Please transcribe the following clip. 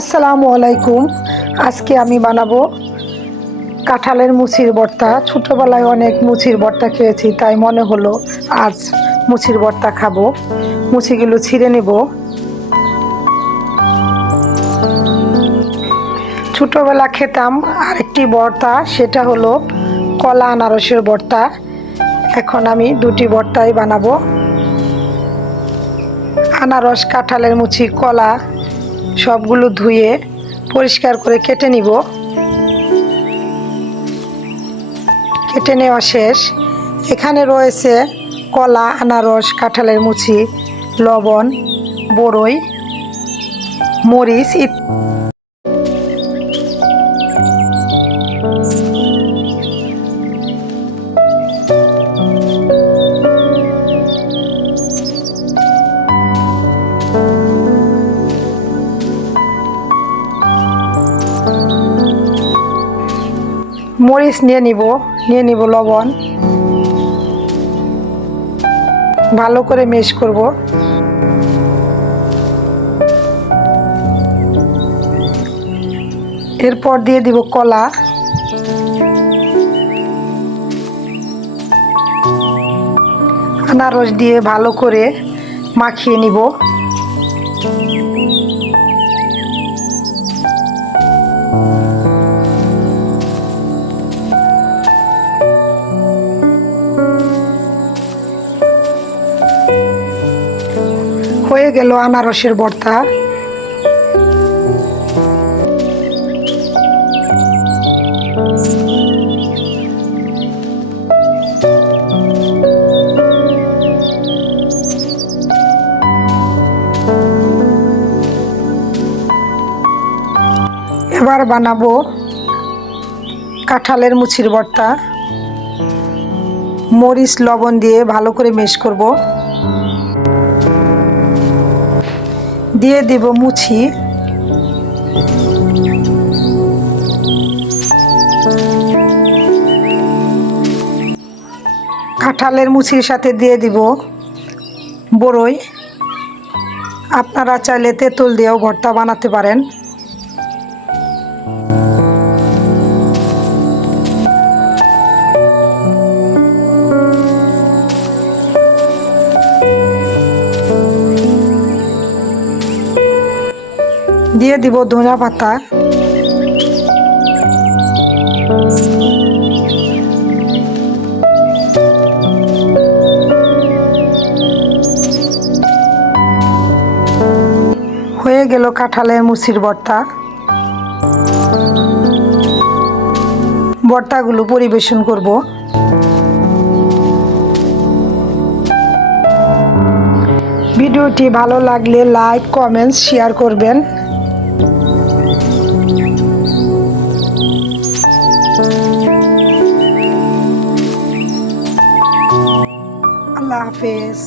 আসসালামু আলাইকুম। আজকে আমি বানাবো কাঁঠালের মুচির ভর্তা। ছোটবেলায় অনেক মুচির ভর্তা খেয়েছি, তাই মনে হলো আজ মুচির ভর্তা খাবো। মুচিগুলো ছিঁড়ে নেব। ছোটবেলা খেতাম আরেকটি ভর্তা, সেটা হলো কলা আনারসের ভর্তা। এখন আমি দুটি ভর্তাই বানাবো। আনারস, কাঁঠালের মুচি, কলা সবগুলো ধুয়ে পরিষ্কার করে কেটে নিব। কেটে নেওয়া শেষ। এখানে রয়েছে কলা, আনারস, কাঁঠালের মুচি, লবণ, বড়ই, মরিচ মরিচ নিয়ে নিব লবণ। ভালো করে মেশ করব। এরপর দিয়ে দিব কলা, আনারস দিয়ে ভালো করে মাখিয়ে নিব। হয়ে গেল আনারসের ভর্তা। এবার বানাবো কাঁঠালের মুচির ভর্তা। মরিচ, লবণ দিয়ে ভালো করে মেশ করব। দিয়ে দিব মুচি। কাঁঠালের মুচির সাথে দিয়ে দিব বড়ই। আপনারা চাইলে তেঁতুল দিয়েও ভর্তা বানাতে পারেন। দিয়ে দিব ধনিয়া পাতা। হয়ে গেল কাঁঠালের মুচির ভর্তা। ভর্তাগুলো পরিবেশন করব। ভিডিওটি ভালো লাগলে লাইক, কমেন্টস, শেয়ার করবেন। আল্লাহ হাফেজ।